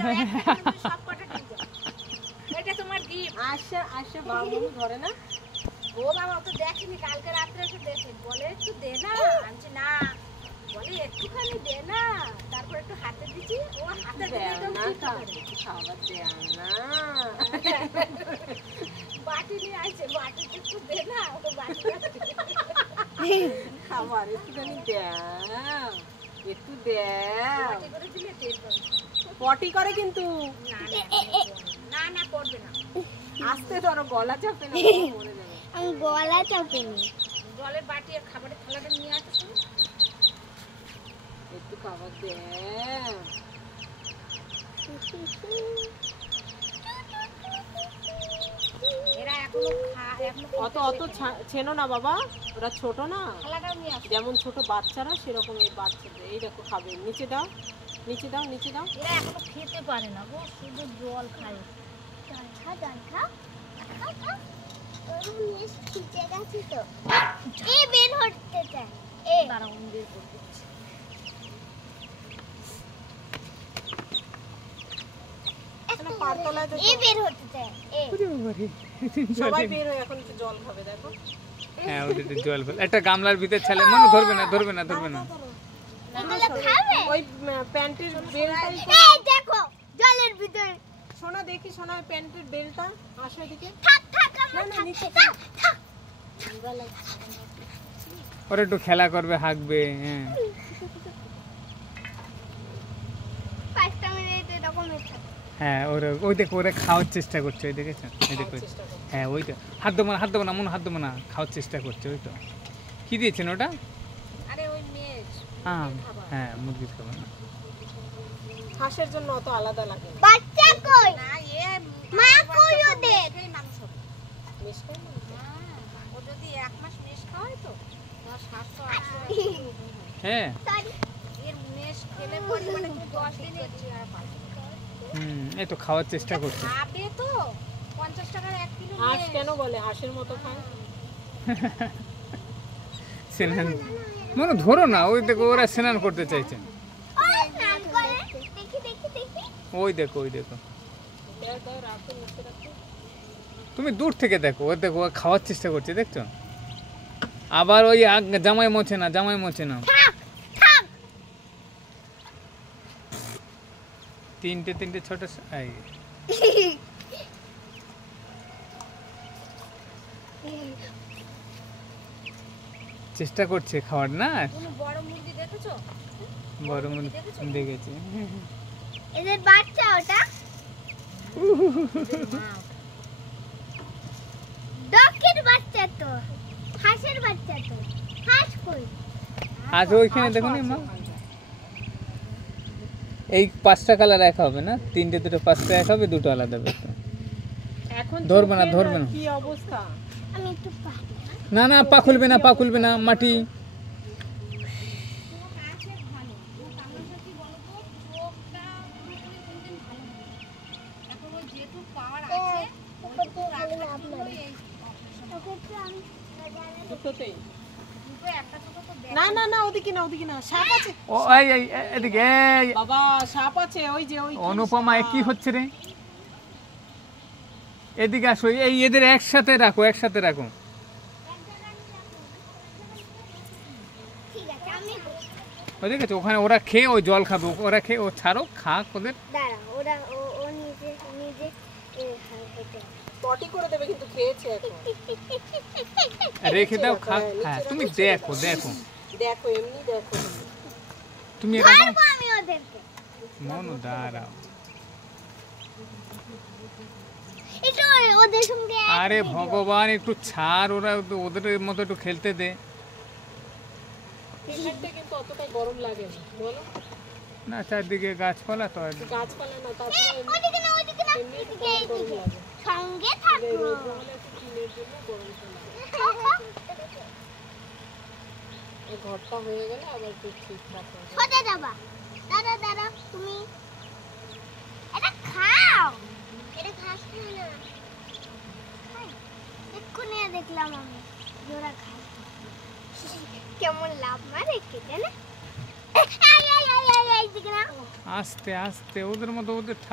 যাও সব কটা নিয়ে যাও এটা তোমার গিফট আসে বাবু ধরে না ও বাবা তো দেখিনি কালকে রাতে এসে দেখে বলে একটু দে না আনছি না বলে একটুখানি দে না তারপর একটু হাতে দিছি ও হাতে দিয়ে দাও না খাবার দেয় না বাটি নিয়ে আসছে বাটি একটু দে না ও বাটি খাবার একটুখানি দাও একটু দাও বাটি করে দিলে টেস্ট হবে পটি করে কিন্তু না না করবে না আস্তে ধরো গলা চাপে না মরে যাবে আমি গলা চাপিনি জলের বাটি আর খাবারের থালাটা নিয়ে আসো একটু খাবার দে এরা এখনো অত চেনো না বাবা ওরা ছোট না যেমন ছোট বাচ্চারা সেরকম এই বাচ্চাদের এই দেখো খাবে নিচে দাও নিচে দাও নিচে দাও এরা এখনো খেতে পারে না গো শুধু জল খায় জল খাও ওর মিস খিচে গেছে তো এই বের হতে চায় এই দাঁড়াও বের করতে এই বের হতে চায় এই সবাই বের হয়ে এখন জল খাবে দেখো হ্যাঁ ওটা জল ফেল একটা গামলার ভিতর ছেলে মনে ধরবে না এগুলো খাবে ওই প্যান্টের বেলটাই এই দেখো জলের ভিতর সোনা দেখি সোনা প্যান্টের বেলটা আসো এদিকে থাক আমার থাক ওরা একটু খেলা করবে হাঁকবে হ্যাঁ 5 মিনিট এরকম থাকে হ্যাঁ ওই দেখো ওরা খাওয়ার চেষ্টা করছে ওই দেখেছেন এই দেখো হ্যাঁ ওই তো হাত দেবো না মনে হাত দেবো না খাওয়ার চেষ্টা করছে ওই তো কি দিয়েছেন ওটা আরে ওই মেজ হ্যাঁ মুরগির খাবার না হাঁসের জন্য অত আলাদা লাগে বাচ্চা কই না মা কই ওদের মাংস মেশ খায় না ও যদি 1 মাস মেশ খায় তো 700 হ্যাঁ এর মেশ খেলে পরে মানে 10 দিনে চেহারা পাল্টে এই তো খাওয়ার চেষ্টা করছে খাবে তো 50 টাকার 1 কিলো হাঁস কেন বলে হাঁসের মতো খায় স্নান মনে ধরো না ওই দেখো ওরা স্নান করতে চাইছেন ওই দেখো তুমি দূর থেকে দেখো ও দেখো খাওয়ার চেষ্টা করছে দেখছো আবার ওই জামাই মোছে না তিনটে ছোট চেষ্টা করছে খাওয়ার না বড় মুরগি দেখেছো বড় মুরগি দেখেছি এদের বাচ্চা ওটা ডকের বাচ্চা তো হাঁসের বাচ্চা তো হাঁস কই আজ ওইখানে দেখো না মা এই 5টা কালার এক হবে না 3টে 5টা এক হবে 2টো আলাদা হবে এখন ধরবে না কি অবস্থা আমি একটু না পা খুলবে না মাটি না ওদিকে না সাপ আছে ও এই এদিকে বাবা সাপ আছে ওই যে ওই অনুপমা কি হচ্ছে রে এদিকে আসো এই এদের একসাথে রাখো ওই দেখেছো ওখানে ওরা খেয়ে ওই জল খাবে ওরা খেয়ে ও ছাড়ো খাক ওদের দাঁড়া ওরা ও নিজে পটি করে দেবে কিন্তু খেয়েছে এখন রেখে দাও খাক হ্যাঁ তুমি দেখো এমনি দেখো তুমি এরকম আমি ওদেরকে মনো দাঁড়াও একটু ওদের সঙ্গে আরে ভগবান একটু ছাড় ওদের মতো একটু খেলতে দে ফিল্ডটা কিন্তু অতটা গরম লাগে না বলো না চারদিকে গাছপালা তো গাছপালা না তাছাড়া ওদিকে না সঙ্গে থাকো ঘরটা হয়ে গেলে আবার একটু ঠিকঠাক হবে সোজা যাবা দাদা তুমি এটা খাও এটা খাস না এক্ষুনি দেখলাম আমি জোড়া খাই কেমন লাভ মারে কেটে না আস্তে আস্তে ওদের মতো ওদের থাক